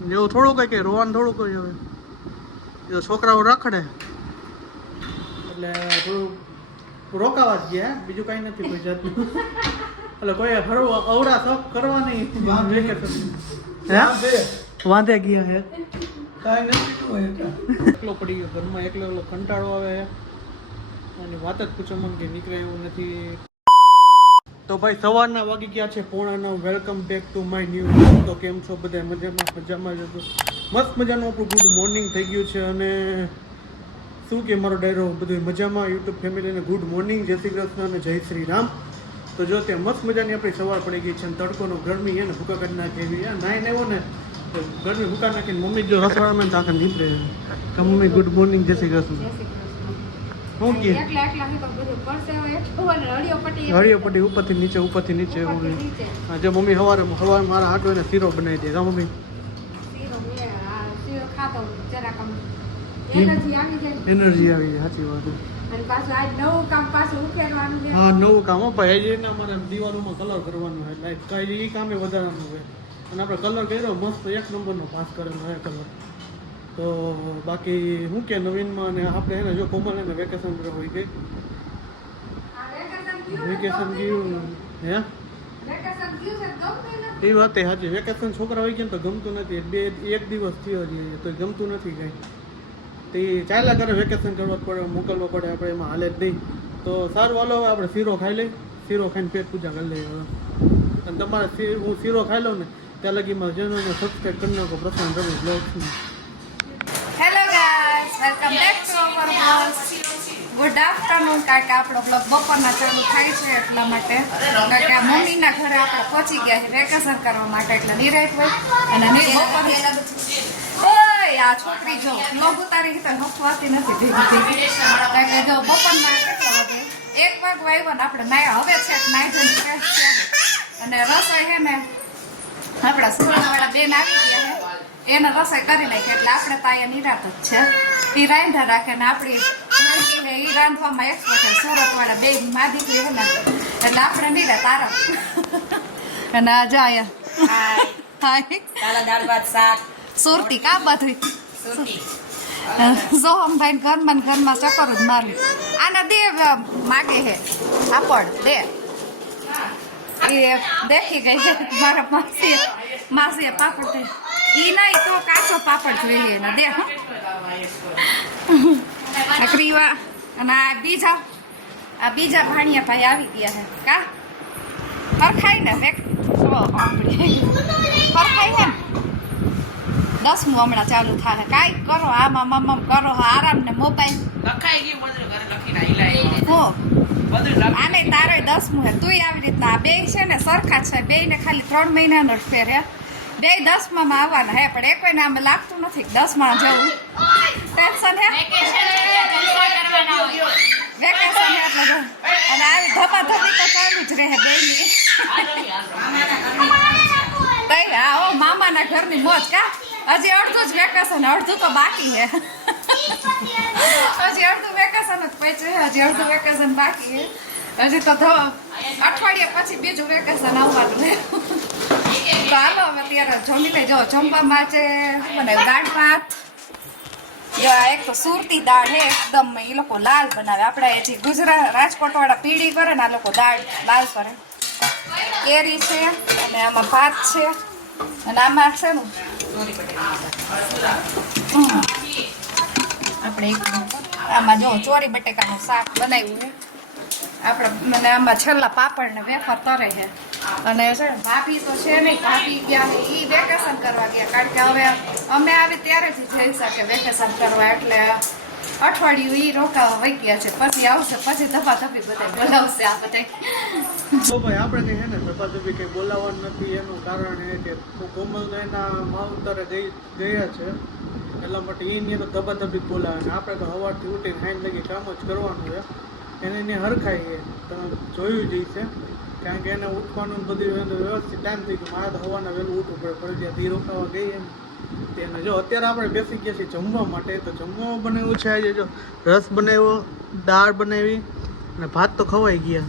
જેવું થોડું કંઈ રોવાનું થોડું કોઈ હવે એ છોકરાઓ રખડે એટલે થોડું રોકાવા જ ગયા બીજું કાંઈ નથી કોઈ જાતનું એટલે કોઈ ફરવા અવરા શોખ કરવાની વાંધે ગયા હે એકલો પડી ગયો ઘરમાં એકલો કંટાળો આવે અને વાત જ પૂછો મન કે નીકળે એવું નથી. તો ભાઈ સવારના વાગી ગયા છે 8:30. Welcome back to my new. તો કેમ છો બધા? મજામાં જ હતો. મસ્ત મજાનું આપણું ગુડ મોર્નિંગ થઈ ગયું છે અને શું કે મારો ડાયરો બધું મજામાં. યુટ્યુબ ફેમિલીને ગુડ મોર્નિંગ, જય શ્રી કૃષ્ણ અને જય શ્રી રામ. તો જો ત્યાં મસ્ત મજાની આપણી સવાર પડી ગઈ છે અને તડકોનો ગરમી છે ને ભૂકા કરી નાખી નાઈ ને એવો ને ગરમી ભૂકા નાખીને મમ્મી જો રસવાડામાં તો આખા નીકળે કે મમ્મી ગુડ મોર્નિંગ, જય શ્રી કૃષ્ણ. શું કે હળીઓ પટ્ટી ઉપરથી નીચે જો મમ્મી સવારે મારા હાટો એને શીરો બનાવી દે. કા મમ્મી એનર્જી આવી જાય. સાચી વાત. હા નવું કામ હો ભાઈ. એના અમારે દિવાલોમાં કલર કરવાનો હોય એટલે કઈ એ કામે વધારાનું હોય અને આપણે કલર કર્યો મસ્ત 1 નંબરનો પાસ કરેલો હોય કલર. તો બાકી શું કે નવીનમાં અને આપણે એને જો કોમલ એને વેકેશન હોય ગઈ વેકેશન ગયું હે એ વાત સાચી. વેકેશન છોકરા હોય ગયા તો ગમતું નથી. એક દિવસ થયો જઈએ તો ગમતું નથી કાંઈ. તે ચાલ્યા કરે વેકેશન કરવા પડે, મોકલવા પડે, આપણે એમાં હાલે જ નહીં. તો સારું હાલો હવે આપણે શીરો ખાઈ લઈ. શીરો ખાઈને પેટ પૂજા કરી લઈએ હવે. અને તમારે હું શીરો ખાઈ લઉં ને ત્યાં લગીમાં ચેનલને સબસ્ક્રાઈબ કરી નાખો. Prashant Ravi blogs. Hello guys, welcome back to our blog. Good afternoon. કારણ કે આપણો બ્લોગ બપોરના ચાલુ થાય છે એટલા માટે. કારણ કે મમ્મીના ઘરે આપણે પહોંચી ગયા છે વેકેશન કરવા માટે એટલે નિરાત હોય અને આ છોકરી જો બ્લોગ ઉતારી તો હસવાતી નથી ભેગી. કારણ કે જો બપોરના કેટલા વાગે 1 વાગવા આવ્યા ને આપણે નાયા હવે છે નાઈ ધોઈને ફ્રેશ થયા અને રસોઈ છે ને આપણા સુરતવાળા બેન આવી ગયા છે એને રસોઈ કરી નાખી એટલે આપણે તો અહીંયા નિરાત જ છે. એ રાંધા રાખે ને આપણી એ રાંધવામાં એક્સપર્ટ છે. સુરતવાળા બે મા દીકરી છે ને એટલે આપણે નિરાત આરામ. અને જો અહીંયા સુરતી કા બધું સોહમભાઈ ઘરમાં ચક્કર જ મારી. આના દે માગે હે પાપડ દે એ દેખી ગઈ છે મારા માસીએ પાપડ દે. ઈ નહીં તો કાચો પાપડ જોઈએ એને દે. ક્રીવા અને આ બીજા ભાણિયા ભાઈ આવી ગયા છે કા પરખાય ને પરખાય ને 10મું હમણાં ચાલુ થાય. કાંઈ કરો આમાં મમ્મ કરો આરામ ને મોબાઈલ આને તારે 10મું હે. તું આવી રીતના બે છે ને સરખા છે. બે ને ખાલી 3 મહિનાનો જ ફેર હે. બે 10માં આવવાના હે પણ એક કોઈને આમ લાગતું નથી 10માં જવું ટેન્શન હે વેકેશન હે એટલે અને આવી ધપાધપી તો ચાલુ જ રહે બેની. તઈ હા ઓ મામાના ઘરની મોજ કા. હજી અડધું જ વેકેશન અડધું તો બાકી છે. હજી અડધું વેકેશન જ પહોંચ્યું. હજી અડધું વેકેશન બાકી છે. હજી તો અઠવાડિયા પછી બીજું વેકેશન આવવાનું છે. તો હાલો હવે અત્યારે જમી લઈ જો જમવામાં છે મને દાળ ભાત. એક તો સુરતી દાળ છે એકદમ એ લોકો લાલ બનાવે. આપણે જે રાજકોટ વાળા પીળી કરે ને આ લોકો દાળ લાલ કરે. કેરી છે અને આમાં ભાત છે અને આમાં છે ને આપણે આમાં જો ચોરી બટેકાનું શાક બનાવ્યું છે આપણે. મને આમાં છેલ્લા પાપડ ને વેફર તરે છે અને છે ને ભાભી તો છે નહીં. ભાભી ગયા એ વેકેશન કરવા ગયા કારણ કે હવે અમે આવી ત્યારે જ જઈ શકે વેકેશન કરવા એટલે અઠવાડિયું એ રોકાવા વહી ગયા છે. પછી આવશે પછી ધપાધપી બધા બોલાવશે આ બધા. તો ભાઈ આપણે કઈ છે ને ધપાધપી કઈ બોલાવવાનું નથી. એનું કારણ એ કે કોમલ એના માવતરે ગયા છે એટલા માટે એને ધપાધપી બોલાવે ને આપણે તો સવારથી ઉઠીને હાઈન લગી કામ જ કરવાનું છે. એને હરખાઈ છે તમે જોયું જ છે કારણ કે એને ઉઠવાનું બધું વ્યવસ્થિત ટાઈમ થઈ ગયું. મારે તો હવાના વહેલું ઉઠવું પડે ફરજિયાત. એ રોકાવા ગઈ એમ તેને જો અત્યારે આપણે બેસી ગયા છીએ જમવા માટે. તો જમવામાં બનાવ્યું છે આજે જો રસ બનાવ્યો, દાળ બનાવી અને ભાત તો ખવાઈ ગયા.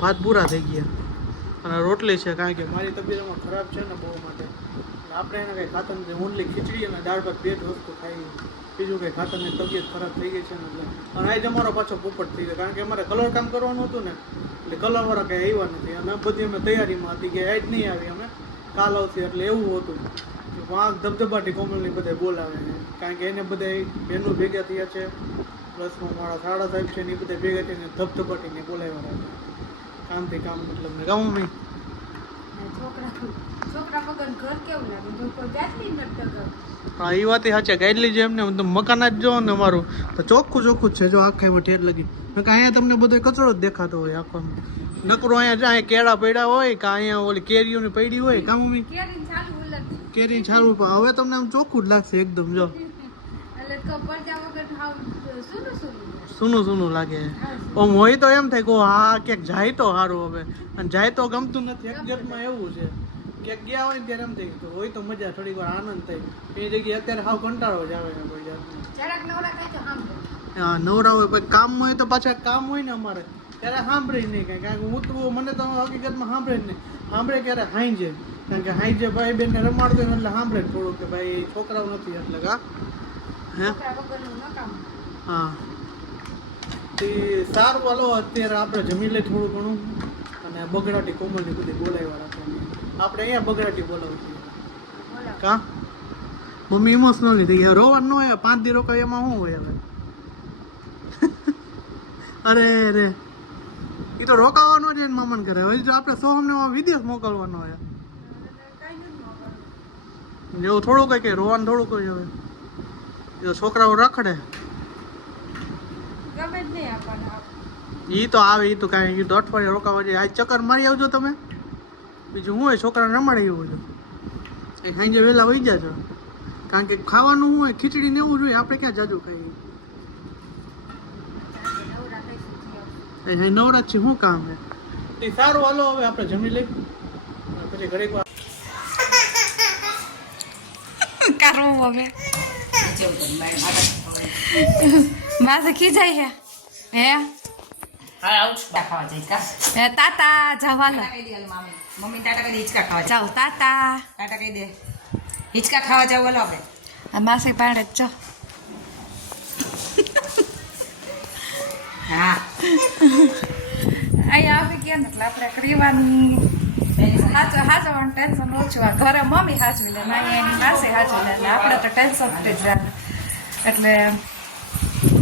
ભાત પૂરા થઈ ગયા અને રોટલી છે કારણ કે મારી તબિયતમાં ખરાબ છે ને બહુ માટે આપણે એને કંઈ ખાતર નથી, ઓનલી ખીચડી અને દાળ ભાત 2 જ વસ્તુ ખાઈ, બીજું કંઈ ખાતર નહીં. તબિયત ખરાબ થઈ ગઈ છે ને એટલે. અને આજે અમારો પાછો પોપટ થઈ ગયો, કારણ કે અમારે કલર કામ કરવાનું હતું ને એટલે કલરવાળા કંઈ આવ્યા નથી. અને બધી અમે તૈયારીમાં હતી કે આજ નહીં આવી, અમે કાલ આવતી, એટલે એવું હતું. વાંક ધબધબાટી કોમલની બધા બોલાવે છે, કારણ કે એને બધા બહેનો ભેગા થયા છે, પ્લસમાં મારા સાડા સાહેબ છે ને એ બધા ભેગા થઈને ધબધબાટીને બોલાવ્યા હતા. કામથી કામ મતલબ ને કામ નહીં. છોકરા વગર ઘર કેવું લાગે? જો કોઈ ગાંઠી નથી ટકાવ. હા એ વાત સાચી. ગાઈડલી છે એમને મકાન જ જો ને અમારું તો ચોખ્ખું ચોખ્ખું જ છે. જો આખામાં ઠેર લગી અહીંયા તમને બધો કચરો જ દેખાતો હોય આખામાં. નકરો અહીંયા કેળા પડ્યા હોય કે અહીંયા ઓલી કેરીઓની પડી હોય કામ મમ્મી કેરીને ચાલુ ઉલટ. કેરી સારું હવે તમને આમ ચોખ્ખું જ લાગશે એકદમ. જો એટલે કપડજા વગર હાવ સુનું સુનું. સૂનું સૂનું લાગે. આમ હોય તો એમ થાય કે હા ક્યાંક જાય તો સારું હવે, અને જાય તો ગમતું નથી. હકીકતમાં એવું છે ક્યાંક ગયા હોય ને ત્યારે એમ થઈ ગયું હોય તો મજા, થોડીક વાર આનંદ થાય. એ જગ્યાએ અત્યારે હાવ કંટાળો જ આવે કોઈ જાતનો. જરાક નવરા થાય તો સાંભળો. હા નવરા હોય પછી કામ હોય તો પાછા કામ હોય ને અમારે ત્યારે સાંભળે નહીં કંઈ, કારણ કે ઉતરવું મને તો હકીકતમાં સાંભળે જ નહીં. સાંભળે ક્યારે હાંજે, કારણ કે હાંજે ભાઈ બેનને રમાડતો હોય એટલે સાંભળે થોડુંક કે ભાઈ છોકરાઓ નથી એટલે કા હે. છોકરા વગરનું નકામ. હા તે સારું હાલો અત્યારે આપણે જમી લઈએ થોડું ઘણું, અને બગડાટી કોમલની બધી બોલાવ્યા રાખવાની. આપણે અહીંયા બગડાટી બોલાવશું બોલાવો. કા મમ્મી ઇમોશનલી થઈ ગયા. રોવાનું ન હોય 5 દી રોકાય એમાં શું હોય હવે. અરે રે એ તો રોકાવાનો છે ને મામન કરે. હવે જો આપણે સોહમને વિદેશ મોકલવાનો હોય એવું થોડું કંઈ રોવાનું થોડું કોઈ હવે. એ તો છોકરાઓ રખડે ગમે જ નહીં આપણને. એ તો આવે, એ તો કાંઈ એ તો અઠવાડિયે રોકાવા જાય. આજ ચક્કર મારી આવજો તમે, બીજું હું હોય છોકરાને રમાડી એવું છે. એ સાંજે વહેલા વહી જાય છે, કારણ કે ખાવાનું શું હોય ખીચડી ને એવું જોઈએ. આપણે ક્યાં જાજુ ખાઈએ. નવરા થઈશું જીવ. એ નવરાત છે શું કામ છે. એ સારું હાલો હવે આપણે જમી લઈ પછી ઘડીક વાર કરવું હવે માથે ખીજાય છે હે હે તાતા જવાલો મમ્મી ટાટા કહી દે હિંચકા ખાવા જાઓ તાતા ટાટા કહી દે હિંચકા ખાવા જાવ બોલો આપણે આ માસી પાડે જ જો હા અહીંયા આવી ગયા ને એટલે આપણે કરીવાની હાચવાનું ટેન્શન ઓછું. આ ઘરે મમ્મી હાચવી લે, અહીંયા એની માસી હાચવી લે, ને આપણે તો ટેન્શન જ રહે. એટલે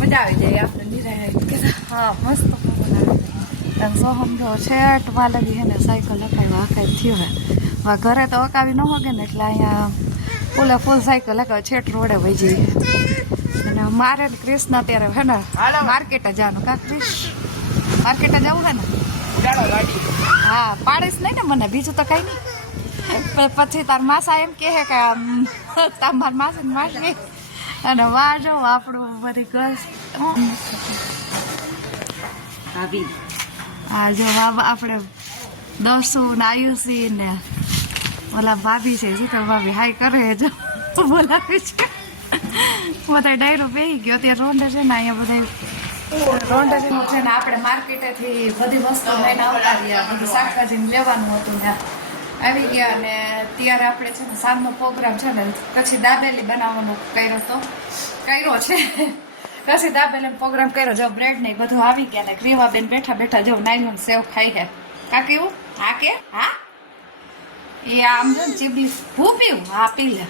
મજા આવી જાય આપણે નિરાય કે હા મસ્ત પવન આવે. સોહમ જો છેટમાં લગી હે ને સાયકલ હકાવી હકાવી થયો હે. હવે ઘરે તો હકાવી ન હોગે ને એટલે અહીંયા ફૂલે ફૂલ સાયકલ હકાવે છેટ રોડે વહી જઈએ. અને મારે ને ક્રિષ્ના ત્યારે હે ને માર્કેટે જવાનું. કા ક્રિશ માર્કેટે જવું હે ને હા પાડીશ નહીં ને મને, બીજું તો કઈ નહીં. પછી તાર માસા એમ કહે કે તમાર માસી માસી અને વાહ જો આપણું બધી ગર્લ્સ ભાભી હા જો આપણે દસુ ને આયુષી ને ઓલા ભાભી છે શીતળ ભાભી હાય કરે જો બોલાવે છે. બધા ડાયરો બેસી ગયો ત્યાં રોંડે છે ને અહીંયા બધા રોંડે છે ને આપણે માર્કેટેથી બધી વસ્તુ લઈને આવતા રહ્યા. બધું શાકભાજી લેવાનું હતું ને આવી ગયા. અને ત્યારે આપણે છે ને સાંજનો પ્રોગ્રામ છે ને પછી દાબેલી બનાવવાનો કર્યો છે. પછી દાબેલીનો પ્રોગ્રામ કર્યો. જો બ્રેડ ને બધું આવી ગયા ને ક્રીમાબેન બેઠા બેઠા જો નાયલોન સેવ ખાઈ હે. કા કેવું હા કે હા એ આમ જો ને ચીબલી હું પીવું હા પી લે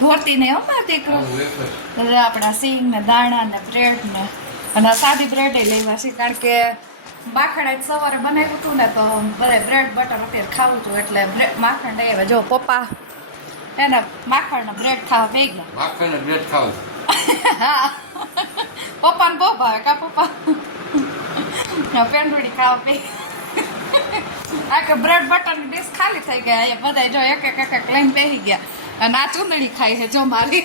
ધોતી નહીં હો મારા દીકરો. એટલે આપણા સિંગ ને દાણા ને બ્રેડ ને અને સાદી બ્રેડ લેવા છે, કારણ કે માખણ આજ સવારે બનાવ્યું હતું ને તો બધા બ્રેડ બટર અત્યારે ખાવું હતું એટલે માખણ નહીં આવે. જો પપ્પા એને માખણ બ્રેડ ખાવા બે ગયા. માખણ બ્રેડ ખાવ હા પપ્પાને બહુ ભાવે કા પપ્પા પેંડુડી ખાવા બે. આ કે બ્રેડ બટરની ડીશ ખાલી થઈ ગયા. અહીંયા બધા જો એક એક લઈને બેસી ગયા. અને આ ચૂંદડી ખાઈ છે જો મારી.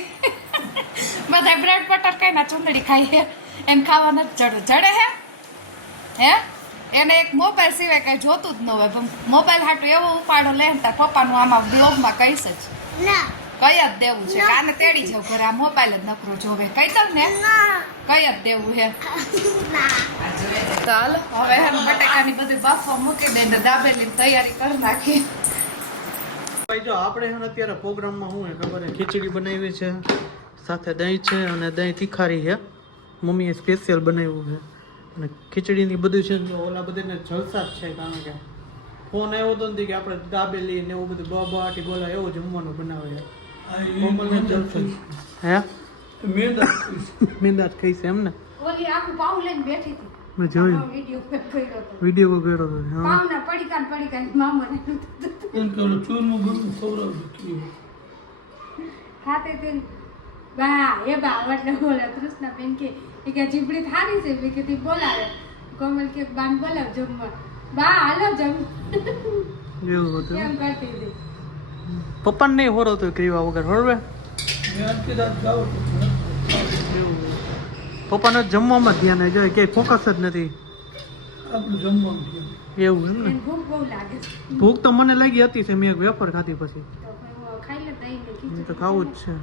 બધા બ્રેડ બટર ખાઈને આ ચૂંદડી ખાઈ છે. એમ ખાવા નથી જડે હે એને એક મોબાઈલ સિવાય કઈ જોતું જ ન હોય. મોબાઈલ હાટું એવો ઉપાડો લે ને તાર પપ્પાનું આમાં બ્લોગમાં કહીશ જ કઈ જ દેવું છે. કાને તેડી જાવ ઘરે આ મોબાઈલ જ નકરો જોવે. કઈ દઉં ને કઈ જ દેવું હે. તો હાલો હવે હે બટેકાની બધી બાફવા મૂકી દે ને દાબેલી તૈયારી કરી નાખી. ભાઈ જો આપણે છે ને અત્યારે પ્રોગ્રામમાં શું હે ખબર હે ખીચડી બનાવી છે સાથે દહીં છે અને દહીં તીખારી છે મમ્મીએ સ્પેશિયલ બનાવ્યું છે અને ખીચડીની બધું છે જો ઓલા બધાને જલસા જ છે કારણ કે ફોન આવ્યો હતો ને કે આપણે દાબેલી ને એવું બધું બબાટી બોલા એવું જમવાનું બનાવે છે કોમલને જલસા હે મેંદા જ ખાઈ છે એમ ને ઓલી આખું પાઉં લઈને બેઠી હતી મેં જોયું વિડીયો કર્યો હતો વિડીયો કર્યો હતો હા પાઉંના પડીકા મામાને ખાતે તે બા એ બા એટલે બોલા કૃષ્ણા બેન કે જીબડી થારી છે મેં કીધી બોલાવે કોમલ કે બાન બોલાવ જમવા બા હાલો જમ એવું હતું એમ કરતી હતી પપ્પાને નહીં હોરો તો ક્રીવા વગર હોરવે પપ્પાને જમવામાં ધ્યાન આવી જાય કે ફોકસ જ નથી એવું એમ ને એને ભૂખ બહુ લાગે છે ભૂખ તો મને લાગી હતી છે મેં એક વેફર ખાધી પછી તો ખાઈ લે દહીં ને એ ખીચડી તો ખાવું જ છે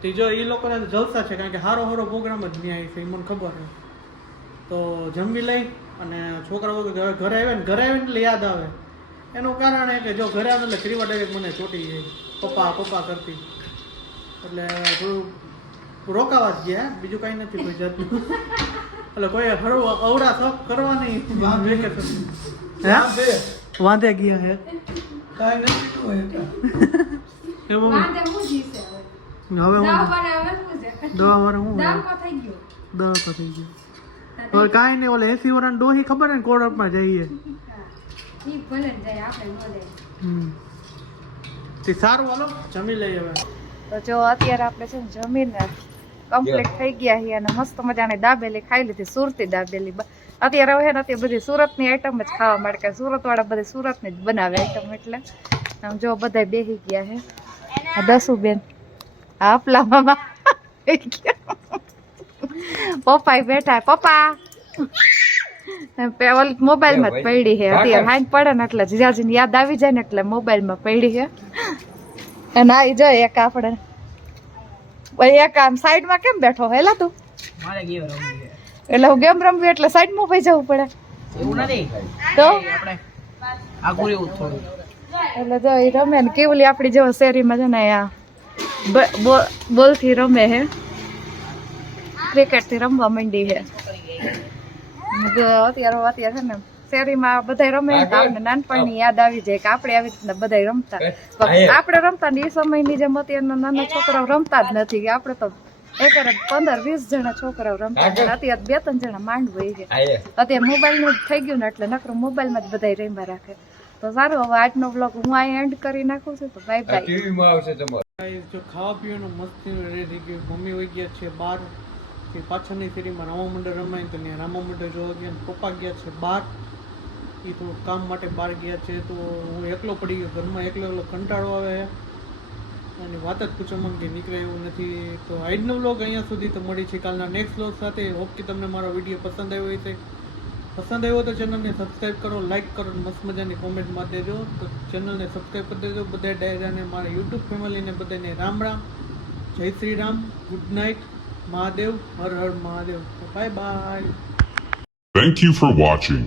તે જો એ લોકોને તો જલસા છે કારણ કે હારો હારો પ્રોગ્રામ જ ન્યાય છે એ મને ખબર છે તો જમી લઈ અને છોકરા વગર ઘરે આવે ને એટલે યાદ આવે એનું કારણ એ કે જો ઘરે આવે એટલે ક્રીવા ડાયરેક્ટ મને ચોટી જાય પપ્પા પપ્પા કરતી એટલે થોડું રોકાવા જ ગયા બીજું કાંઈ નથી કોઈ જાતનું એટલે કોઈ હળવું અવડા શોખ કરવા નહીં વાંધે ગયા હે એમાં વાંધે હું જીસે હવે હવે હું દાવ બનાવે શું છે દવા વાળા હું દાવ કો થઈ ગયો દવા તો થઈ ગયું હવે કાંઈ નહીં ઓલે 80 વર્ષની ડોહી ખબર ને કોડમાં જઈએ ઈ ભલે જ જાય આપણે મળે તે સારું હાલો જમી લઈએ હવે તો જો અત્યારે આપણે છે ને જમીને કમ્પ્લીટ થઈ ગયા છીએ અને મસ્ત મજાની દાબેલી ખાઈ લીધી સુરતી દાબેલી અત્યારે હવે ને અત્યારે બધી સુરતની આઈટમ જ ખાવા મળે કે સુરતવાળા બધી સુરતની જ બનાવે આઈટમ એટલે આમ જો બધા બેસી ગયા છે આ દસુબેન આ આપલા મામા પપ્પા બેઠા પપ્પા મોબાઈલમાં જ પડી છે અત્યારે હાંજ પડે ને એટલે જીજાજીને યાદ આવી જાય ને એટલે મોબાઈલમાં પડી છે અને આ જો એક આપણે એક આમ સાઈડમાં કેમ બેઠો હેલા તું એટલે હું ગેમ રમવી એટલે સાઈડમાં પઈ જવું પડે એવું નથી તો આપણે આગળ એવું થોડું એટલે જો એ રમે ને કેવલી આપણી જેવો શેરીમાં છે ને આ બોલથી રમે હે ક્રિકેટથી રમવા માંડી છે અત્યારે છે ને શેરીમાં બધા રમે તો આપણે નાનપણની યાદ આવી જાય કે આપણે આવી રીતના બધા રમતા આપણે રમતા ને એ સમયની જેમ અત્યારના નાના છોકરાઓ રમતા જ નથી કે આપણે તો 15-20 જણા છોકરાઓ રમતા અત્યારે 2-3 જણા માંડ હોય છે અત્યારે મોબાઈલ નું થઈ ગયું ને એટલે નકરું મોબાઈલમાં જ બધા રમ્યા રાખે તો સારું હવે આજનો બ્લોગ હું અહીં એન્ડ કરી નાખું છું તો બાય બાય જો ખાવા પીવાનું મસ્ત રેડી થઈ ગયું મમ્મી વહી ગયા છે બહાર પાછળની ફેરીમાં રામા મંડળ રમાય તો ત્યાં રામા મંડળ જોવા ગયા પપ્પા ગયા છે બહાર એ થોડું કામ માટે બહાર ગયા છે તો હું એકલો પડી ગયો ઘરમાં એકલો કંટાળો આવે અને વાત જ પૂછો મને કે નીકળે એવું નથી તો આજનો વ્લોગ અહીંયા સુધી તો મળી છે કાલના નેક્સ્ટ વ્લોગ સાથે હોપ કે તમને મારો વિડીયો પસંદ આવ્યો હશે પસંદ આવ્યો તો ચેનલને સબસ્ક્રાઈબ કરો લાઈક કરો મસ્ત મજાની કોમેન્ટમાં દેજો તો ચેનલને સબસ્ક્રાઈબ કરી દેજો બધા ડાયરાને મારા યુટ્યુબ ફેમિલીને બધાને રામ રામ જય Shri Ram good night Mahadev Har Har Mahadev bye bye Thank you for watching.